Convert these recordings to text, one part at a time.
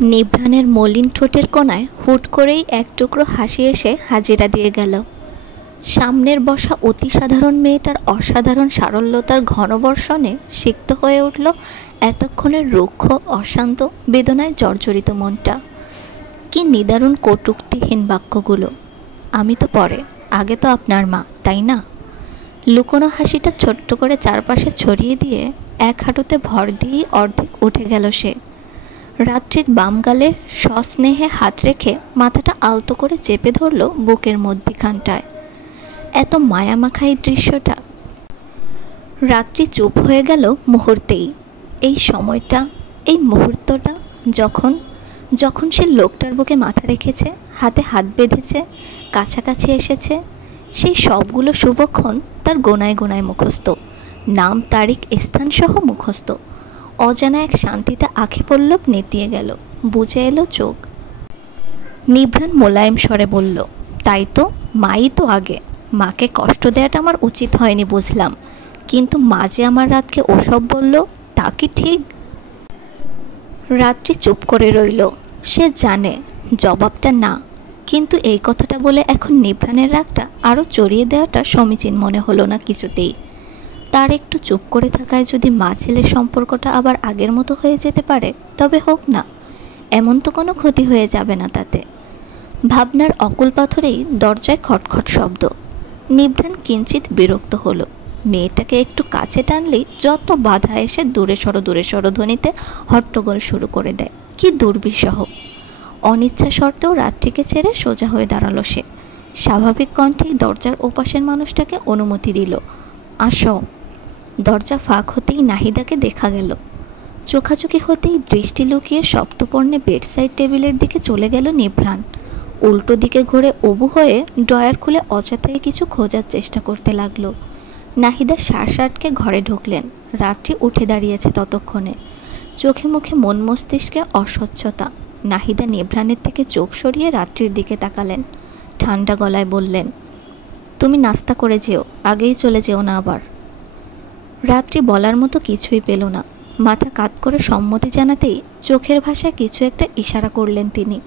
নিভ্রানের মলিন ঠোঁটের কোণায় হুট করেই এক টুকরো হাসি এসে হাজিরা দিয়ে গেল। সামনের বসা অতি সাধারণ মেয়েটার অসাধারণ সারল্যতার ঘনবর্ষণে সিক্ত হয়ে উঠল এতক্ষণের রুক্ষ অশান্ত বেদনায় জর্জরিত মনটা। কি নিদারুণ কটূক্তিহীন বাক্যগুলো! আমি তো পরে, আগে তো আপনার মা, তাই না? লুকোনো হাসিটা ছোট্ট করে চারপাশে ছড়িয়ে দিয়ে এক হাঁটুতে ভর দিয়েই অর্ধেক উঠে গেল সে। রাত্রির বাম গালে সস্নেহে হাত রেখে মাথাটা আলতো করে চেপে ধরল বুকের মধ্যিখানটায়। এত মায়ামাখা এই দৃশ্যটা। রাত্রি চুপ হয়ে গেল মুহূর্তেই। এই সময়টা, এই মুহূর্তটা যখন যখন সে লোকটার বুকে মাথা রেখেছে, হাতে হাত বেঁধেছে, কাছাকাছি এসেছে, সেই সবগুলো শুভক্ষণ তার গোনায় গোনায় মুখস্থ, নাম তারিখ স্থানসহ মুখস্থ। অজানা এক শান্তিতে আঁখি পল্লব নেতিয়ে গেল, বুঝে এলো চোখ। নিভ্রান মোলায়েম স্বরে বলল, তাই তো, মাই তো আগে। মাকে কষ্ট দেওয়াটা আমার উচিত হয়নি বুঝলাম, কিন্তু মা যে আমার রাতকে ওসব বলল, তা কি ঠিক? রাত্রি চুপ করে রইল। সে জানে জবাবটা না, কিন্তু এই কথাটা বলে এখন নিভ্রানের রাগটা আরও চড়িয়ে দেওয়াটা সমীচীন মনে হলো না কিছুতেই। তার একটু চুপ করে থাকায় যদি মা ছেলের সম্পর্কটা আবার আগের মতো হয়ে যেতে পারে, তবে হোক না, এমন তো কোনো ক্ষতি হয়ে যাবে না তাতে। ভাবনার অকুল পাথরেই দরজায় খটখট শব্দ। নিভ্রান কিঞ্চিত বিরক্ত হলো। মেয়েটাকে একটু কাছে টানলেই যত বাধা এসে দূরে সরো ধ্বনিতে হট্টগোল শুরু করে দেয়। কি দুর্বিষহ! অনিচ্ছা সত্ত্বেও রাত্রিকে ছেড়ে সোজা হয়ে দাঁড়ালো সে। স্বাভাবিক কণ্ঠেই দরজার ওপাশের মানুষটাকে অনুমতি দিল, আসো। দরজা ফাঁক হতেই নাহিদাকে দেখা গেল। চোখাচোখি হতেই দৃষ্টি লুকিয়ে সপ্তপর্ণে বেডসাইড টেবিলের দিকে চলে গেল নিভ্রান। উল্টো দিকে ঘুরে অবু হয়ে ড্রয়ার খুলে অযথায় কিছু খোঁজার চেষ্টা করতে লাগলো। নাহিদা শার্টকে ঘরে ঢুকলেন। রাত্রি উঠে দাঁড়িয়েছে ততক্ষণে। চোখে মুখে মন মস্তিষ্কে অস্বচ্ছতা। নাহিদা নিভ্রানের থেকে চোখ সরিয়ে রাত্রির দিকে তাকালেন। ঠান্ডা গলায় বললেন, তুমি নাস্তা করে যেও, আগেই চলে যেও না আবার। রাত্রি বলার মতো কিছুই পেল না। মাথা কাত করে সম্মতি জানাতেই চোখের ভাষায় কিছু একটা ইশারা করলেন তিনি।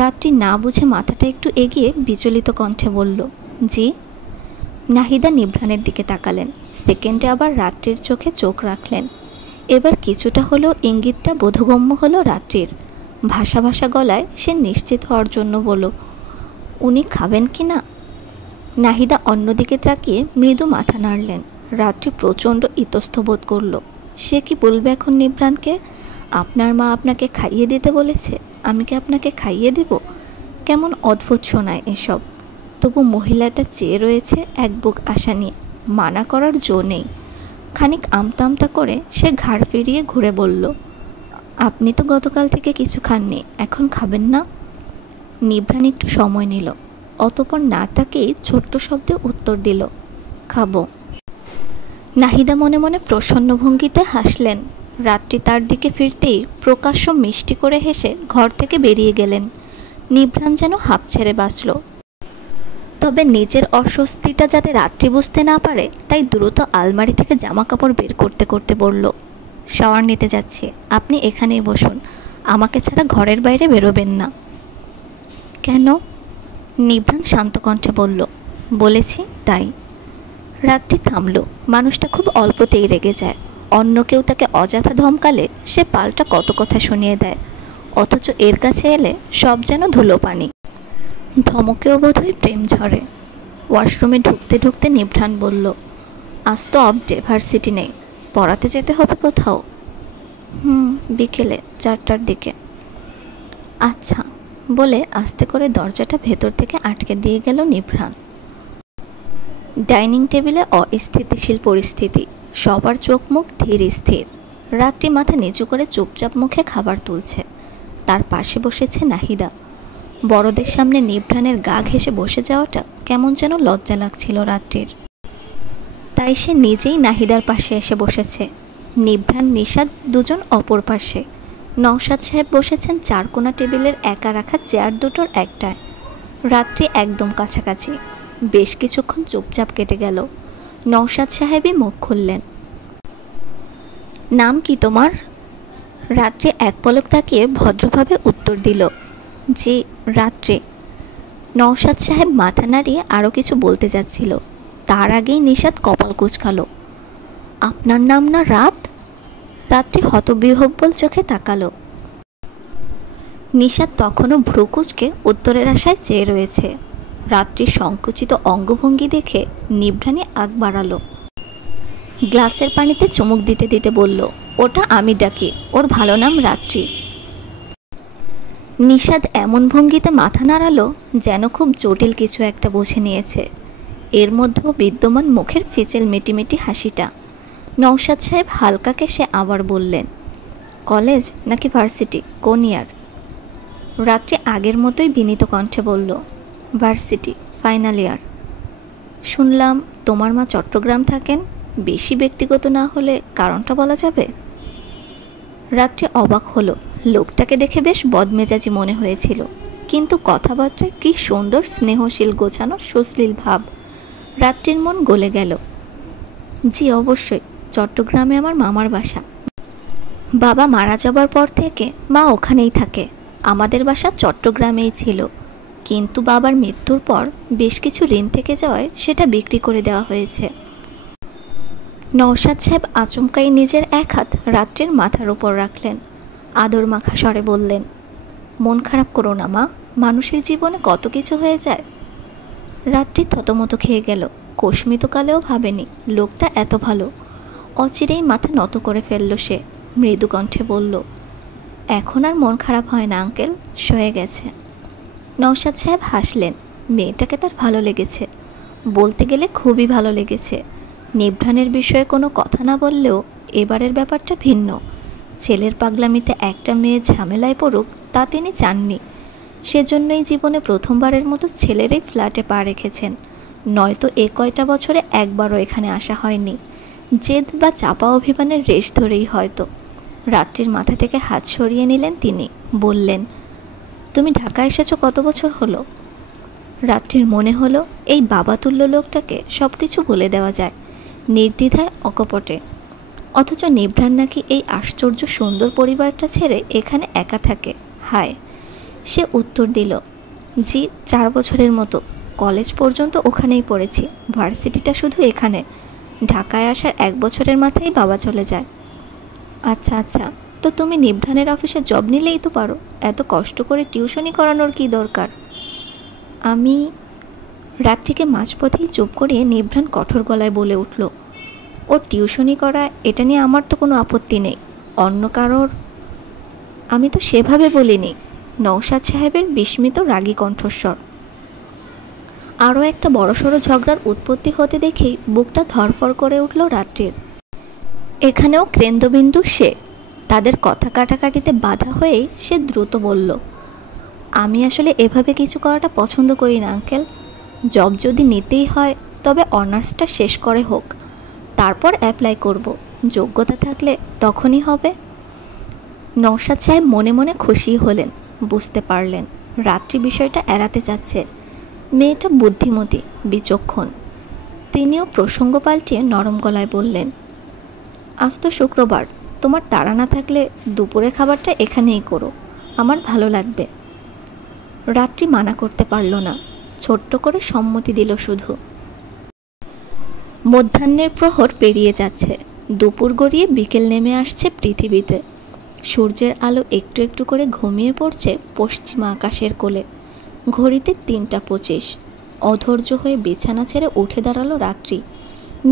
রাত্রি না বুঝে মাথাটা একটু এগিয়ে বিচলিত কণ্ঠে বলল, জি। নাহিদা নিভ্রানের দিকে তাকালেন। সেকেন্ডে আবার রাত্রির চোখে চোখ রাখলেন। এবার কিছুটা হলেও ইঙ্গিতটা বোধগম্য হলো রাত্রির। ভাষা ভাষা গলায় সে নিশ্চিত হওয়ার জন্য বলল, উনি খাবেন কি না? নাহিদা অন্যদিকে তাকিয়ে মৃদু মাথা নাড়লেন। রাত্রি প্রচণ্ড ইতস্ত বোধ করল। সে কি বলবে এখন নিভ্রানকে? আপনার মা আপনাকে খাইয়ে দিতে বলেছে, আমি কি আপনাকে খাইয়ে দেব? কেমন অদ্ভুত শোনায় এসব। তবু মহিলাটা চেয়ে রয়েছে এক বুক আশা নিয়ে। মানা করার জো নেই। খানিক আমতা আমতা করে সে ঘাড় ফিরিয়ে ঘুরে বলল, আপনি তো গতকাল থেকে কিছু খাননি, এখন খাবেন না? নিভ্রান একটু সময় নিল। অতঃপর না তাকেই ছোট্ট শব্দে উত্তর দিল, খাবো। নাহিদা মনে মনে প্রসন্ন ভঙ্গিতে হাসলেন। রাত্রি তার দিকে ফিরতেই প্রকাশ্য মিষ্টি করে হেসে ঘর থেকে বেরিয়ে গেলেন। নিভ্রান যেন হাঁপ ছেড়ে বাঁচল। তবে নিজের অস্বস্তিটা যাতে রাত্রি বুঝতে না পারে, তাই দ্রুত আলমারি থেকে জামা কাপড় বের করতে করতে বলল, শাওয়ার নিতে যাচ্ছি, আপনি এখানেই বসুন, আমাকে ছাড়া ঘরের বাইরে বেরোবেন না। কেন? নিভ্রান শান্ত কণ্ঠে বলল, বলেছি তাই। রাত্রি থামল। মানুষটা খুব অল্পতেই রেগে যায়। অন্য কেউ তাকে অযথা ধমকালে সে পাল্টা কত কথা শুনিয়ে দেয়, অথচ এর কাছে এলে সব যেন ধুলো পানি। ধমকেও বোধহয় প্রেম ঝরে। ওয়াশরুমে ঢুকতে ঢুকতে নিভ্রান বলল, আজ তো অফ ডে, ভার্সিটি নেই, পড়াতে যেতে হবে কোথাও? বিকেলে 4টার দিকে। আচ্ছা বলে আস্তে করে দরজাটা ভেতর থেকে আটকে দিয়ে গেল নিভ্রান। ডাইনিং টেবিলে অস্থিতিশীল পরিস্থিতি। সবার চোখ মুখ ধীর স্থির। রাত্রি মাথা নিচু করে চুপচাপ মুখে খাবার তুলছে। তার পাশে বসেছে নাহিদা। বড়দের সামনে নিভ্রানের গা ঘেঁষে বসে যাওয়াটা কেমন যেন লজ্জা লাগছিল রাত্রির। তাই সে নিজেই নাহিদার পাশে এসে বসেছে। নিভ্রান নিশাদ দুজন অপর পাশে। নওশাদ সাহেব বসেছেন চারকোনা টেবিলের একা রাখা চেয়ার দুটোর একটায়। রাত্রি একদম কাছাকাছি। বেশ কিছুক্ষণ চুপচাপ কেটে গেল। নওশাদ সাহেবই মুখ খুললেন, নাম কি তোমার? রাত্রি এক পলক তাকিয়ে ভদ্রভাবে উত্তর দিল, জি রাত্রে। নওশাদ সাহেব মাথা নাড়িয়ে আরও কিছু বলতে যাচ্ছিল, তার আগেই নিশাত কপাল কুঁচকালো। আপনার নাম না রাত? রাত্রি হতবিহ্বল চোখে তাকালো। নিশাত তখনও ভ্রু কুঁচকে উত্তরের আশায় চেয়ে রয়েছে। রাত্রির সংকুচিত অঙ্গভঙ্গি দেখে নিভ্রাণী আগ বাড়ালো। গ্লাসের পানিতে চুমুক দিতে দিতে বলল, ওটা আমি ডাকি, ওর ভালো নাম রাত্রি। নিশাত এমন ভঙ্গিতে মাথা নাড়ালো যেন খুব জটিল কিছু একটা বুঝে নিয়েছে। এর মধ্যেও বিদ্যমান মুখের ফিচেল মিটিমিটি হাসিটা। নওশাদ সাহেব হালকা কেশে আবার বললেন, কলেজ নাকি ভার্সিটি, কোন ইয়ার? রাত্রি আগের মতোই বিনীত কণ্ঠে বলল, ভার্সিটি, ফাইনাল ইয়ার। শুনলাম তোমার মা চট্টগ্রাম থাকেন, বেশি ব্যক্তিগত না হলে কারণটা বলা যাবে? রাত্রি অবাক হলো। লোকটাকে দেখে বেশ বদমেজাজি মনে হয়েছিল, কিন্তু কথাবার্তায় কি সুন্দর স্নেহশীল গোছানো সুশ্লীল ভাব। রাত্রির মন গলে গেল। জি অবশ্যই, চট্টগ্রামে আমার মামার বাসা। বাবা মারা যাবার পর থেকে মা ওখানেই থাকে। আমাদের বাসা চট্টগ্রামেই ছিল, কিন্তু বাবার মৃত্যুর পর বেশ কিছু ঋণ থেকে যাওয়ায় সেটা বিক্রি করে দেওয়া হয়েছে। নওশাদ সাহেব আচমকাই নিজের এক হাত রাত্রির মাথার উপর রাখলেন। আদর মাখা স্বরে বললেন, মন খারাপ করো না মা, মানুষের জীবনে কত কিছু হয়ে যায়। রাত্রি থতমত খেয়ে গেল। কস্মিতকালেও ভাবেনি লোকটা এত ভালো। অচিরেই মাথা নত করে ফেলল সে। মৃদু কণ্ঠে বলল, এখন আর মন খারাপ হয় না আঙ্কেল, সয়ে গেছে। নওশাদ সাহেব হাসলেন। মেয়েটাকে তার ভালো লেগেছে, বলতে গেলে খুবই ভালো লেগেছে। নিভ্রাণের বিষয়ে কোনো কথা না বললেও এবারের ব্যাপারটা ভিন্ন। ছেলের পাগলামিতে একটা মেয়ে ঝামেলায় পড়ুক তা তিনি চাননি। সেজন্যই জীবনে প্রথমবারের মতো ছেলেরই ফ্ল্যাটে পা রেখেছেন, নয়তো এ কয়টা বছরে একবারও এখানে আসা হয়নি। জেদ বা চাপা অভিমানের রেশ ধরেই হয়তো। রাত্রির মাথা থেকে হাত সরিয়ে নিলেন তিনি, বললেন, তুমি ঢাকা এসেছো কত বছর হলো? রাত্রির মনে হলো এই বাবাতুল্য লোকটাকে সব কিছু বলে দেওয়া যায় নির্দ্বিধায়, অকপটে। অথচ নিভ্রাণ নাকি এই আশ্চর্য সুন্দর পরিবারটা ছেড়ে এখানে একা থাকে। হায়! সে উত্তর দিল, জি 4 বছরের মতো। কলেজ পর্যন্ত ওখানেই পড়েছি, ভার্সিটিটা শুধু এখানে। ঢাকায় আসার 1 বছরের মাথায় বাবা চলে যায়। আচ্ছা আচ্ছা, তো তুমি নিভ্রাণের অফিসে জব নিলেই তো পারো, এত কষ্ট করে টিউশনি করানোর কি দরকার? আমি। রাত্রিকে মাঝপথেই চুপ করিয়ে নিভ্রাণ কঠোর গলায় বলে উঠল, ওর টিউশনি করা এটা নিয়ে আমার তো কোনো আপত্তি নেই, অন্য কারোর। আমি তো সেভাবে বলিনি। নওশাদ সাহেবের বিস্মিত রাগী কণ্ঠস্বর। আরও একটা বড়সড় ঝগড়ার উৎপত্তি হতে দেখেই বুকটা ধরফর করে উঠল রাত্রির। এখানেও কেন্দ্রবিন্দু সে। তাদের কথা কাটাকাটিতে বাধা হয়েই সে দ্রুত বলল, আমি আসলে এভাবে কিছু করাটা পছন্দ করি না আঙ্কেল। জব যদি নিতেই হয় তবে অনার্সটা শেষ করে হোক, তারপর অ্যাপ্লাই করব, যোগ্যতা থাকলে তখনই হবে। নওশাদ সাহেব মনে মনে খুশি হলেন, বুঝতে পারলেন রাত্রি বিষয়টা এড়াতে চাচ্ছে। মেয়েটা বুদ্ধিমতী, বিচক্ষণ। তিনিও প্রসঙ্গ পাল্টিয়ে নরম গলায় বললেন, আজ তো শুক্রবার, তোমার তাড়া না থাকলে দুপুরের খাবারটা এখানেই করো, আমার ভালো লাগবে। রাত্রি মানা করতে পারল না, ছোট্ট করে সম্মতি দিল শুধু। মধ্যাহ্নের প্রহর পেরিয়ে যাচ্ছে, দুপুর গড়িয়ে বিকেল নেমে আসছে পৃথিবীতে। সূর্যের আলো একটু একটু করে ঘুমিয়ে পড়ছে পশ্চিমা আকাশের কোলে। ঘড়িতে 3:25। অধৈর্য হয়ে বিছানা ছেড়ে উঠে দাঁড়ালো রাত্রি।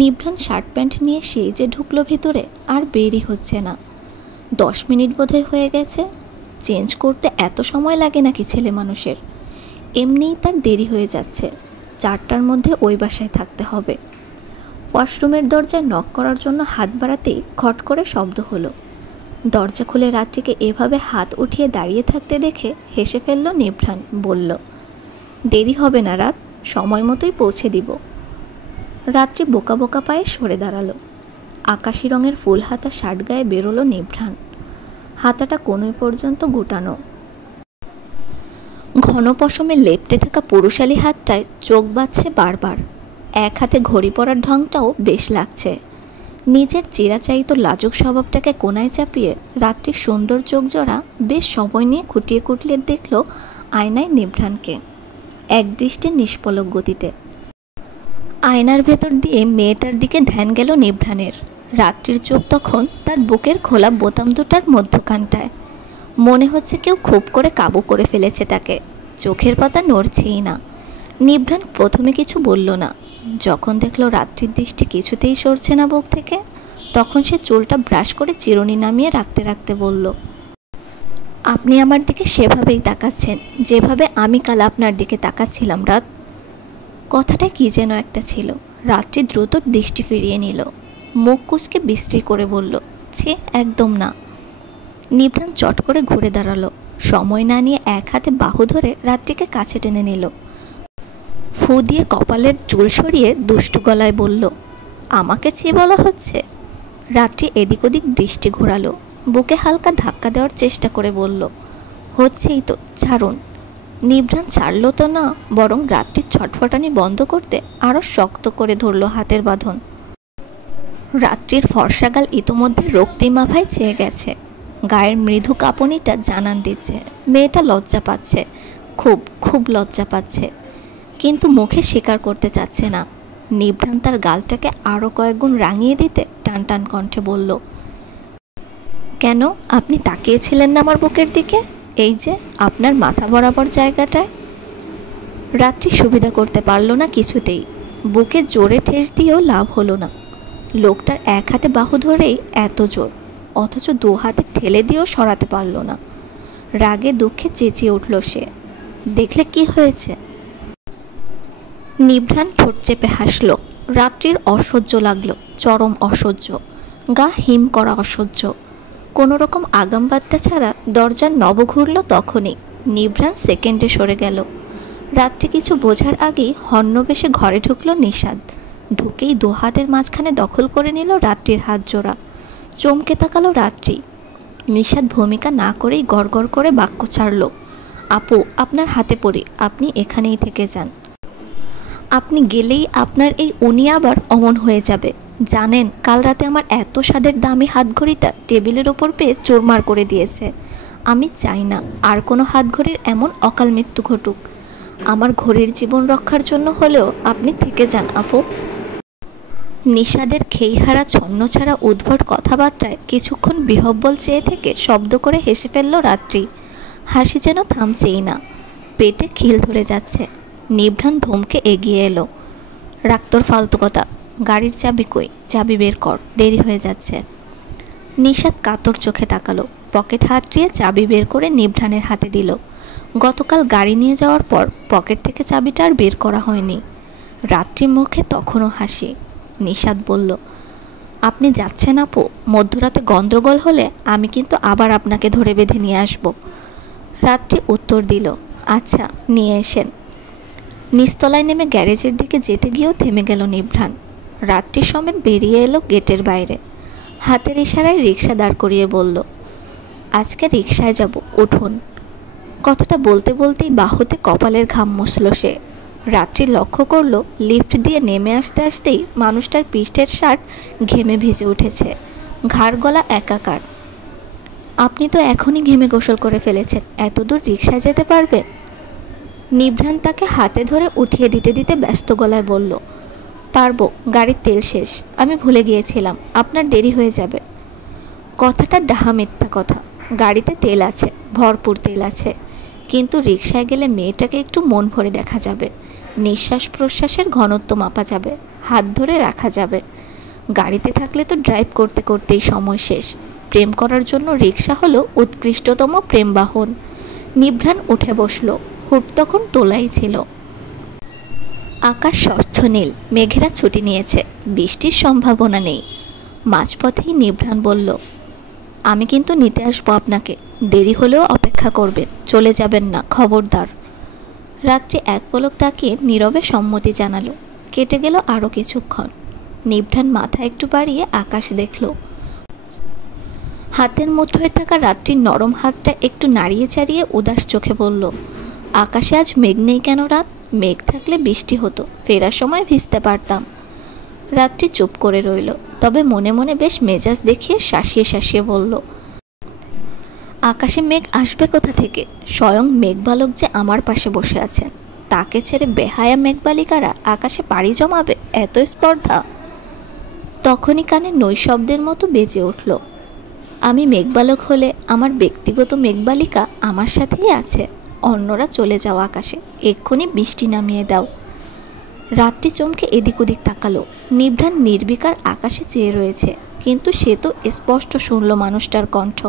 নিভ্রাণ শার্ট প্যান্ট নিয়ে সেই যে ঢুকলো ভিতরে, আর বেরই হচ্ছে না। 10 মিনিট বোধহয় হয়ে গেছে। চেঞ্জ করতে এত সময় লাগে নাকি ছেলে মানুষের? এমনিই তার দেরি হয়ে যাচ্ছে, 4টার মধ্যে ওই বাসায় থাকতে হবে। ওয়াশরুমের দরজায় নক করার জন্য হাত বাড়াতেই খট করে শব্দ হলো। দরজা খুলে রাত্রিকে এভাবে হাত উঠিয়ে দাঁড়িয়ে থাকতে দেখে হেসে ফেলল নিভ্রাণ, বলল, দেরি হবে না রাত, সময় মতোই পৌঁছে দিব। রাত্রি বোকা বোকা পায়ে সরে দাঁড়ালো। আকাশি রঙের ফুল হাতা শার্ট গায়ে বেরোলো নিভ্রাণ। হাতাটা কোনোই পর্যন্ত গুটানো। ঘন পশমে লেপ্টে থাকা পুরুষালী হাতটায় চোখ বাঁধছে বারবার। এক হাতে ঘড়ি পরার ঢংটাও বেশ লাগছে। নিজের চিরাচারিত লাজুক স্বভাবটাকে কোনায় চাপিয়ে রাত্রির সুন্দর চোখ জোড়া বেশ সময় নিয়ে খুঁটিয়ে খুঁটলে দেখল আয়নায় নিভ্রানকে, একদৃষ্টির নিষ্পলক গতিতে। আয়নার ভেতর দিয়ে মেয়েটার দিকে ধ্যান গেল নিভ্রানের। রাত্রির চোখ তখন তার বুকের খোলা বোতাম দুটার মধ্যখানটায়। মনে হচ্ছে কেউ খুব করে কাবু করে ফেলেছে তাকে। চোখের পাতা নড়ছেই না। নিভ্রান প্রথমে কিছু বলল না। যখন দেখল রাত্রির দৃষ্টি কিছুতেই সরছে না বুক থেকে, তখন সে চুলটা ব্রাশ করে চিরুনি নামিয়ে রাখতে রাখতে বলল, আপনি আমার দিকে সেভাবেই তাকাচ্ছেন যেভাবে আমি কাল আপনার দিকে তাকাচ্ছিলাম রাত। কথাটা কি যেন একটা ছিল। রাত্রি দ্রুত দৃষ্টি ফিরিয়ে নিল, মুখ কুঁচকে বিশ্রী করে বলল, ছি, একদম না। নিভ্রান চট করে ঘুরে দাঁড়ালো। সময় না নিয়ে এক হাতে বাহু ধরে রাত্রিকে কাছে টেনে নিল। ফু দিয়ে কপালের চুল সরিয়ে দুষ্টু গলায় বলল, আমাকে চেয়ে বলা হচ্ছে? রাত্রি এদিক ওদিক দৃষ্টি ঘোরালো, বুকে হালকা ধাক্কা দেওয়ার চেষ্টা করে বলল, হচ্ছেই তো, ছাড়ুন। নিভ্রান ছাড়ল তো না, বরং রাত্রির ছটফটানি বন্ধ করতে আরও শক্ত করে ধরল হাতের বাঁধন। রাত্রির ফর্সাগাল ইতোমধ্যে রক্তিমাভায় ছেয়ে গেছে। গায়ের মৃদু কাঁপুনিটা জানান দিচ্ছে মেয়েটা লজ্জা পাচ্ছে, খুব খুব লজ্জা পাচ্ছে, কিন্তু মুখে স্বীকার করতে চাচ্ছে না। নিভ্রান তার গালটাকে আরও কয়েকগুণ রাঙিয়ে দিতে টান টান কণ্ঠে বলল, কেন আপনি তাকিয়েছিলেন না আমার বুকের দিকে? এই যে আপনার মাথা বরাবর জায়গাটায়। রাত্রি সুবিধা করতে পারল না কিছুতেই। বুকে জোরে ঠেস দিয়েও লাভ হলো না। লোকটার এক হাতে বাহু ধরেই এত জোর, অথচ দু হাতে ঠেলে দিয়েও সরাতে পারল না। রাগে দুঃখে চেঁচিয়ে উঠল সে, দেখলে কি হয়েছে? নিভ্রান ঠোঁট চেপে হাসল। রাত্রির অসহ্য লাগলো, চরম অসহ্য, গা হিম করা অসহ্য। কোনো রকম আগামবাদটা ছাড়া দরজার নব ঘুরল তখনই। নিভ্রান সেকেন্ডে সরে গেল। রাত্রি কিছু বোঝার আগেই হন্যবেশে ঘরে ঢুকলো নিষাদ। ঢুকেই দু হাতের মাঝখানে দখল করে নিল রাত্রির হাত জোড়া। চমকে তাকালো রাত্রি। নিষাদ ভূমিকা না করেই গড়গড় করে বাক্য ছাড়ল, আপু, আপনার হাতে পড়ি, আপনি এখানেই থেকে যান। আপনি গেলেই আপনার এই উনি আবার অমন হয়ে যাবে। জানেন, কাল রাতে আমার এত স্বাদের দামি হাতঘড়িটা টেবিলের ওপর পেয়ে চোরমার করে দিয়েছে। আমি চাই না আর কোনো হাতঘড়ির এমন অকাল মৃত্যু ঘটুক। আমার ঘড়ির জীবন রক্ষার জন্য হলেও আপনি থেকে যান আপু। নিষাদের খেইহারা ছন্ন ছাড়া উদ্ভট কথাবার্তায় কিছুক্ষণ বিহব্বল চেয়ে থেকে শব্দ করে হেসে ফেলল রাত্রি। হাসি যেন থামছেই না, পেটে খিল ধরে যাচ্ছে। নিভ্রান ধমকে এগিয়ে এলো, রাখ তোর ফালতু কথা, গাড়ির চাবি কই? চাবি বের কর, দেরি হয়ে যাচ্ছে। নিষাদ কাতর চোখে তাকালো, পকেট হাতড়িয়ে চাবি বের করে নিভ্রানের হাতে দিল। গতকাল গাড়ি নিয়ে যাওয়ার পর পকেট থেকে চাবিটা আর বের করা হয়নি। রাত্রির মুখে তখনও হাসি। নিষাদ বলল, আপনি যাচ্ছেন আপু? মধ্যরাতে গন্ডগোল হলে আমি কিন্তু আবার আপনাকে ধরে বেঁধে নিয়ে আসব। রাত্রি উত্তর দিল, আচ্ছা, নিয়ে এসেন। নিচতলায় নেমে গ্যারেজের দিকে যেতে গিয়েও থেমে গেল নিভ্রান। রাত্রি সমেত বেরিয়ে এলো গেটের বাইরে। হাতের ইশারায় রিক্সা দাঁড় করিয়ে বলল, আজকে রিক্সায় যাব, উঠুন। কথাটা বলতে বলতেই বাহুতে কপালের ঘাম মুছল সে। রাত্রি লক্ষ্য করল লিফট দিয়ে নেমে আসতে আসতেই মানুষটার পৃষ্ঠের শার্ট ঘেমে ভিজে উঠেছে, ঘাড় গলা একাকার। আপনি তো এখনই ঘেমে গোসল করে ফেলেছেন, এত দূর রিক্সায় যেতে পারবেন? নিভ্রান তাকে হাতে ধরে উঠিয়ে দিতে দিতে ব্যস্ত গলায় বলল, পারবো, গাড়ির তেল শেষ, আমি ভুলে গিয়েছিলাম, আপনার দেরি হয়ে যাবে। কথাটা ডাহা মিথ্যা কথা। গাড়িতে তেল আছে, ভরপুর তেল আছে, কিন্তু রিক্সায় গেলে মেয়েটাকে একটু মন ভরে দেখা যাবে, নিঃশ্বাস প্রশ্বাসের ঘনত্ব মাপা যাবে, হাত ধরে রাখা যাবে। গাড়িতে থাকলে তো ড্রাইভ করতে করতেই সময় শেষ। প্রেম করার জন্য রিক্সা হলো উৎকৃষ্টতম প্রেম বাহন। নিভ্রান উঠে বসল। হুট তখন তোলাই ছিল। আকাশ স্বচ্ছ নীল, মেঘেরা ছুটি নিয়েছে, বৃষ্টির সম্ভাবনা নেই। মাঝপথেই নিভ্রান বলল, আমি কিন্তু নিতে আসবো আপনাকে, দেরি হলেও অপেক্ষা করবেন, চলে যাবেন না, খবরদার। রাত্রি এক পলক তাকিয়ে নীরবে সম্মতি জানালো। কেটে গেল আরও কিছুক্ষণ। নিভ্রান মাথা একটু বাড়িয়ে আকাশ দেখল। হাতের মুঠোয় থাকা রাত্রির নরম হাতটা একটু নাড়িয়ে চাড়িয়ে উদাস চোখে বলল, আকাশে আজ মেঘ নেই কেন রাত? মেঘ থাকলে বৃষ্টি হতো, ফেরার সময় ভিজতে পারতাম। রাত্রি চুপ করে রইল, তবে মনে মনে বেশ মেজাজ দেখিয়ে শাসিয়ে শাসিয়ে বলল, আকাশে মেঘ আসবে কোথা থেকে? স্বয়ং মেঘবালক যে আমার পাশে বসে আছেন, তাকে ছেড়ে বেহায়া মেঘবালিকারা আকাশে পাড়ি জমাবে? এত স্পর্ধা! তখনই কানে নৈশব্দের মতো বেজে উঠল, আমি মেঘবালক হলে আমার ব্যক্তিগত মেঘবালিকা আমার সাথেই আছে। অন্যরা চলে যাও আকাশে, এক্ষুনি বৃষ্টি নামিয়ে দাও। রাত্রি চমকে এদিক ওদিক তাকালো। নিভ্রাণ নির্বিকার আকাশে চেয়ে রয়েছে, কিন্তু সে তো স্পষ্ট শুনল মানুষটার কণ্ঠ।